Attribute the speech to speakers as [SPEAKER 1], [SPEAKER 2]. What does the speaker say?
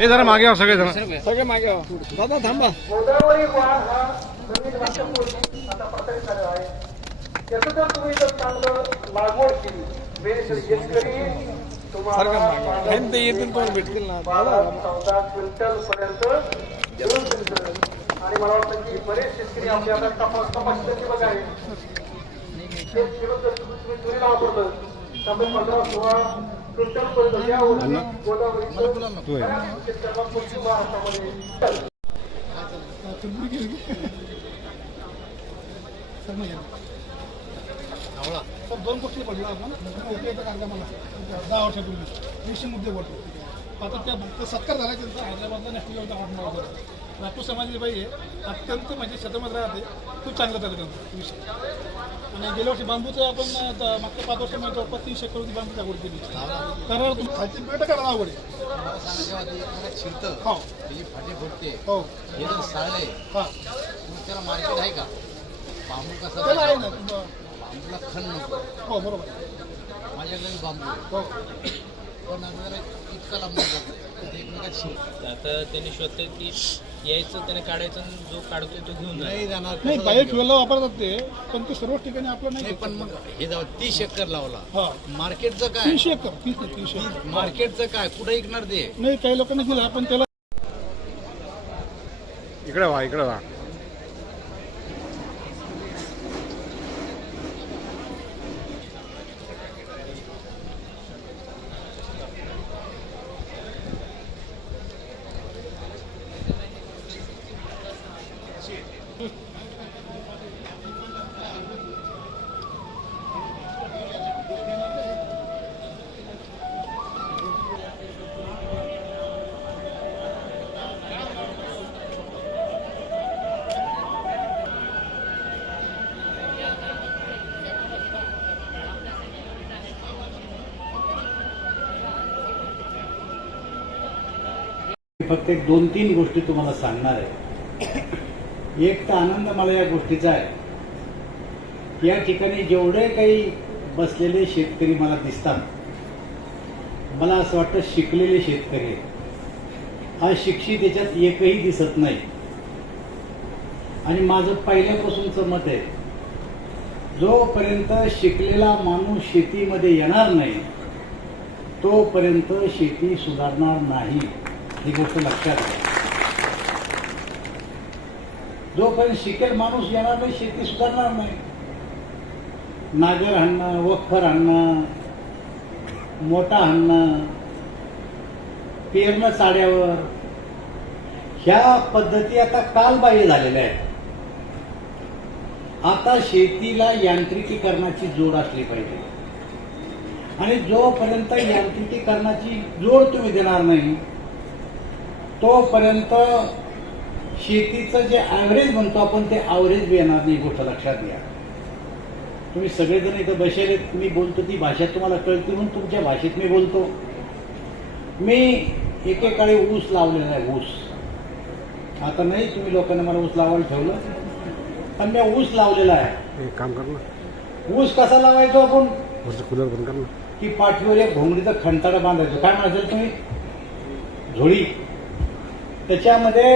[SPEAKER 1] हे जरा मागे या सगळे जण.
[SPEAKER 2] सगळे मागे. दादा थांबा.
[SPEAKER 3] हा त्याचं जर तुम्ही जर चांगलं लागवड केली
[SPEAKER 2] येतील तुम्हाला भेटतील ना.
[SPEAKER 3] चौदा क्विंटल पर्यंत. आणि मला वाटतं की बरेच शेतकरी आपल्या आता तपास तपासण्याची बघा आहे. ते तुम्ही तुरीला वापरलं त्यामुळे पंधरा सोळा
[SPEAKER 4] दोन गोष्टी आपण उपयोग कार्यक्रमाला दहा वर्षापूर्वी कृषी मुद्दे बोलतो आता त्या फक्त सत्कार झाला त्यांचा हैदराबादला नॅशनल लेवलचा अवॉर्ड होता रापूस समाजाची बाई आहे. अत्यंत म्हणजे शेतामध्ये राहते. खूप चांगलं त्यांचं विषय आणि गेल्या वर्षी बांबूचं आपण मागच्या पाच वर्षामध्ये जवळपास तीनशे एकर बांबू लागवड केली कारण तुम्ही खालची बेट करा लागवड. आहे.
[SPEAKER 5] जेव्हा ते एखाद्या शिरतं
[SPEAKER 4] हो.
[SPEAKER 5] त्याची फाटी फुटते
[SPEAKER 4] हो.
[SPEAKER 5] हे जर साळले
[SPEAKER 4] हा.
[SPEAKER 5] मग त्याला मार्केट आहे का? बांबू कसा
[SPEAKER 4] त्याला आहे ना
[SPEAKER 5] बांबूला खण नको.
[SPEAKER 4] हो बरोबर.
[SPEAKER 5] माझ्याकडे बांबू.
[SPEAKER 4] हो.
[SPEAKER 5] पण आपल्याला इतका लांब जात. ते एकमेकात शिरत
[SPEAKER 6] आता त्यांनी शोधतं की यायचं त्याने काढायचं आणि जो काढतोय तो घेऊन जायचा
[SPEAKER 5] नाही जाणार
[SPEAKER 4] नाही
[SPEAKER 5] कसं
[SPEAKER 4] वापरतात ते पण ते सर्वच ठिकाणी आपलं
[SPEAKER 5] नाही
[SPEAKER 4] नाही
[SPEAKER 5] पण मग हे जाऊ तीस एकर लावला.
[SPEAKER 4] हा.
[SPEAKER 5] मार्केटचं काय?
[SPEAKER 4] तीनशे एकर तीस नाही तीनशे एकर.
[SPEAKER 5] मार्केटचं काय? कुठे ऐकणार ते?
[SPEAKER 4] नाही काही लोकांनी दिला पण त्याला
[SPEAKER 1] इकडे वा इकडे वा.
[SPEAKER 7] फक्त एक दोन तीन गोष्टी तुम्हाला सांगणार आहे. एक तर आनंद मला या गोष्टीचा आहे. या ठिकाणी जेवढे काही बसलेले शेतकरी मला दिसतात मला असं वाटतं शिकलेले शेतकरी हा शिक्षित याच्यात एकही दिसत नाही. आणि माझं पहिल्यापासूनचं मत आहे जोपर्यंत शिकलेला माणूस शेतीमध्ये येणार नाही तोपर्यंत शेती सुधारणार नाही. ही गोष्ट लक्षात घ्या. जोपर्यंत शिकेल माणूस येणार नाही शेती सुधारणार नाही. नागर हाणणं वखर हाणणं मोठा हाणणं पेरणं चाड्यावर ह्या पद्धती आता कालबाह्य झालेल्या आहेत. आता शेतीला यांत्रिकीकरणाची जोड असली पाहिजे. आणि जोपर्यंत यांत्रिकीकरणाची जोड तुम्ही देणार नाही तोपर्यंत शेतीचं जे ॲव्हरेज म्हणतो आपण ते ॲव्हरेज बी येणार नाही गोष्ट लक्षात घ्या. तुम्ही सगळेजण इथं बसेले मी बोलतो ती भाषा तुम्हाला कळते म्हणून तुमच्या भाषेत मी बोलतो. मी एकेकाळी ऊस लावलेला आहे ऊस. आता नाही तुम्ही लोकांनी मला ऊस लावायला ठेवलं पण मी ऊस लावलेला आहे.
[SPEAKER 1] काम कर ना.
[SPEAKER 7] ऊस कसा लावायचो आपण?
[SPEAKER 1] कूलर बंद कर
[SPEAKER 7] की पाठीवर एक घोंगडीचा खंताडा बांधायचो. काय म्हणायचं तुम्ही? झोळी. त्याच्यामध्ये